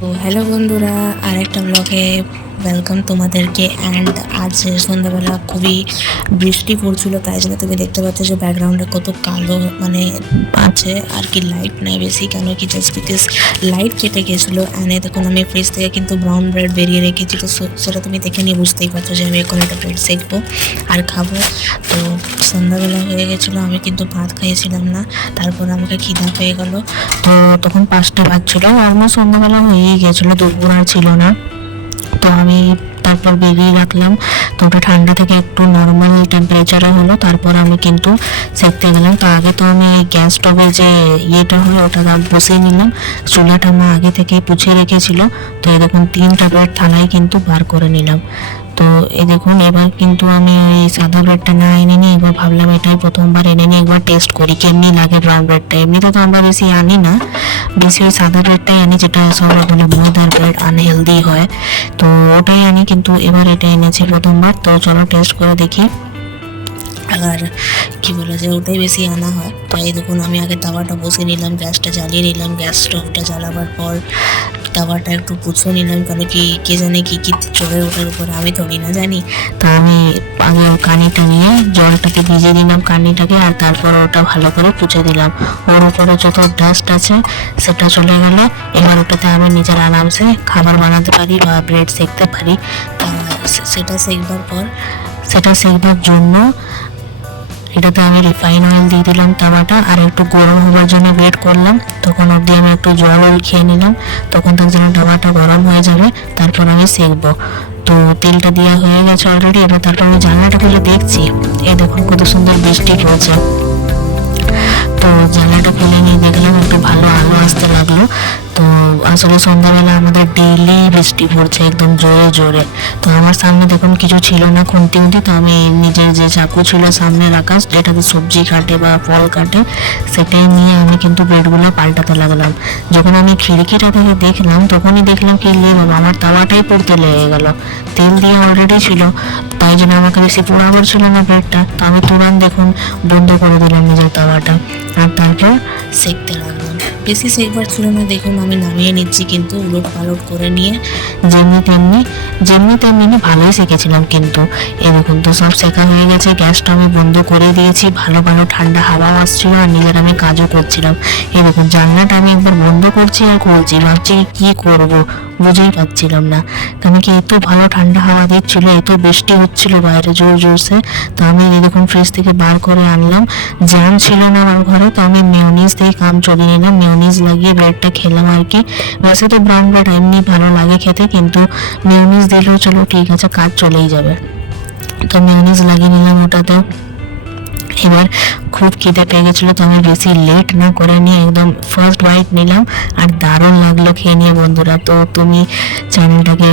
তো হ্যালো বন্ধুরা, আরেকটা ব্লগে ওয়েলকাম তোমাদেরকে। অ্যান্ড আজ সন্ধ্যাবেলা খুবই বৃষ্টি পড়ছিল, তাই জন্য তুমি দেখতে পাচ্ছ যে ব্যাকগ্রাউন্ডে কত কালো মানে আছে আর কি। লাইট নেই বেশি, কেন কি জাস্ট বিকজ লাইট কেটে গেছিলো। অ্যান্ড দেখুন আমি ফ্রিজ থেকে কিন্তু ব্রাউন ব্রেড বেরিয়ে রেখেছি, তো সেটা তুমি দেখে নিয়ে বুঝতেই পারছো যে আমি এখন একটা ব্রেড সেঁকবো আর খাবো। তো সন্ধ্যাবেলা হয়ে গেছিলো, আমি কিন্তু ভাত খাইয়েছিলাম না, তারপর আমাকে খিদা পেয়ে গেলো। তো তখন 5টা বাজছিলো, অলমোস্ট সন্ধ্যাবেলা হয়েই গেছিলো, দুপুর আর ছিল না। তো আমি তারপর বেরিয়ে রাখলাম, তো ওটা ঠান্ডা থেকে একটু নর্মাল টেম্পারেচারে হলো, তারপর আমি কিন্তু সেঁকতে গেলাম। তো আগে তো আমি গ্যাস স্টোভে যে ইয়েটা হয় ওটা বসিয়ে নিলাম, চুলাটা মা আগে থেকেই পুছিয়ে রেখেছিল। তো এই দেখুন 3টা ব্রেড থালায় কিন্তু বার করে নিলাম। তো এই দেখুন এবার কিন্তু আমি ওই সাদা ব্রেডটা না এনে নিই, এবার ভাবলাম এটাই প্রথমবার এনে নিই, একবার টেস্ট করি কেমনি লাগে ব্রাউন ব্রেডটা। এমনিতে তো আমরা বেশি আনি না, বেশি ওই সাদা ব্রেডটাই আনি, যেটা সবাই বলে ময়দার ব্রেড আনহেলদি হয়, তো ওটাই আনি। কিন্তু এবার এটা এনেছি প্রথমবার, তো চলো টেস্ট করে দেখি। আর কি বলে যে ওটাই বেশি আনা হয়। তো এই দেখুন আমি আগে তাওয়াটা বসিয়ে নিলাম, গ্যাসটা জ্বালিয়ে নিলাম। গ্যাস স্টোভটা জ্বালাবার পর তাওয়াটা একটু পুছে নিলাম, কেন কি কে জানে কি কি চড়ে ওঠার উপরে, আমি থোড়ি না জানি। তো আমি আগে কানিটা নিয়ে জলটাকে ভিজিয়ে দিলাম কানিটাকে, আর তারপর ওটা ভালো করে পুছে দিলাম। ওর উপরে যত ডাস্ট আছে সেটা চলে গেল। এবার ওটাতে আমি নিজের আরামসে খাবার বানাতে পারি বা ব্রেড সেঁকতে পারি। তা সেটা সেঁকবার জন্য এটাতে আমি রিফাইন অয়েল দিয়ে দিলাম তাওয়াটা, আর একটু গরম হওয়ার জন্য ওয়েট করলাম। তখন অবধি আমি একটু জল খেয়ে নিলাম, তখন তার জন্য তাওয়াটা গরম হয়ে যাবে, তারপর আমি সেঁকবো। তো তেলটা দেওয়া হয়ে গেছে অলরেডি। এবার তারপর আমি জানলাটা খুলে দেখছি, এই দেখুন কত সুন্দর বৃষ্টি পড়ছে। তো জানলাটা খুলে নিয়ে দেখলাম একটু ভালো আলো আসতে লাগলো। তো আসলে সন্ধ্যাবেলা আমাদের ডেইলি বৃষ্টি পড়ছে একদম জোরে জোরে। তো আমার সামনে দেখুন কিছু ছিল না খুন্তি উন্তি, তো আমি নিজের যে চাকু ছিল সামনে রাখা, যেটাতে সবজি কাটে বা ফল কাটে, সেটাই নিয়ে আমি কিন্তু ব্রেডগুলো পাল্টাতে লাগলাম। যখন আমি খিড়কিটা থেকে দেখলাম, তখনই দেখলাম কি লে বাবা, আমার তাওয়াটাই পড়তে লেগে গেল। তেল দিয়ে অলরেডি ছিল, তাই জন্য আমাকে বেশি পোড়াবার ছিল না ব্রেডটা। তো আমি তুরন্ত দেখুন বন্ধ করে দিলাম নিজের তাওয়াটা, আর তারপর সেঁকতে লাগলাম। বেশি সেঁকবার ছিল না, দেখুন আমি নামিয়ে নিচ্ছি কিন্তু উলট পালট করে নিয়ে, যেমনি তেমনি ভালোই সেঁকেছিলাম কিন্তু। এই দেখুন তো সব সেঁকা হয়ে গেছে, গ্যাসটা আমি বন্ধ করে দিয়েছি, ভালো ভালো ঠান্ডা হাওয়াও আসছিল, আর নিজের আমি কাজও করছিলাম। এই দেখুন জানলাটা আমি একবার বন্ধ করছি আর খুলছি, ভাবছি কি করব, বুঝেই পাচ্ছিলাম না। কারণ কি এত ভালো ঠান্ডা হাওয়া দিচ্ছিল, এত বৃষ্টি হচ্ছিল বাইরে জোর জোরসে। তো আমি এই দেখুন ফ্রিজ থেকে বার করে আনলাম, জ্যাম ছিল না আমার ঘরে, তো আমি মেয়োনিজ দিয়ে কাম চলিয়ে নিলাম, মেয়োনিজ লাগিয়ে ব্রেডটা খেলাম আর কি। वैसे তো ব্রাউন ব্রেড এমনি ভালো লাগে খেতে, কিন্তু মেয়োনিজ দিলেও চলো ঠিক আছে, কাজ চলেই যাবে। তো মেয়োনিজ লাগিয়ে নিলাম ওটাতে। এবার খুব খিদে পেয়ে গেছিলো, তো আমি বেশি লেট না করে নিয়ে একদম ফার্স্ট বাইট নিলাম, আর দারুণ লাগলো খেয়ে নিয়ে বন্ধুরা। তো তুমি চ্যানেলটাকে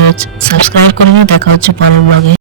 সাবস্ক্রাইব করে নিও, দেখা হচ্ছে পরের ব্লগে।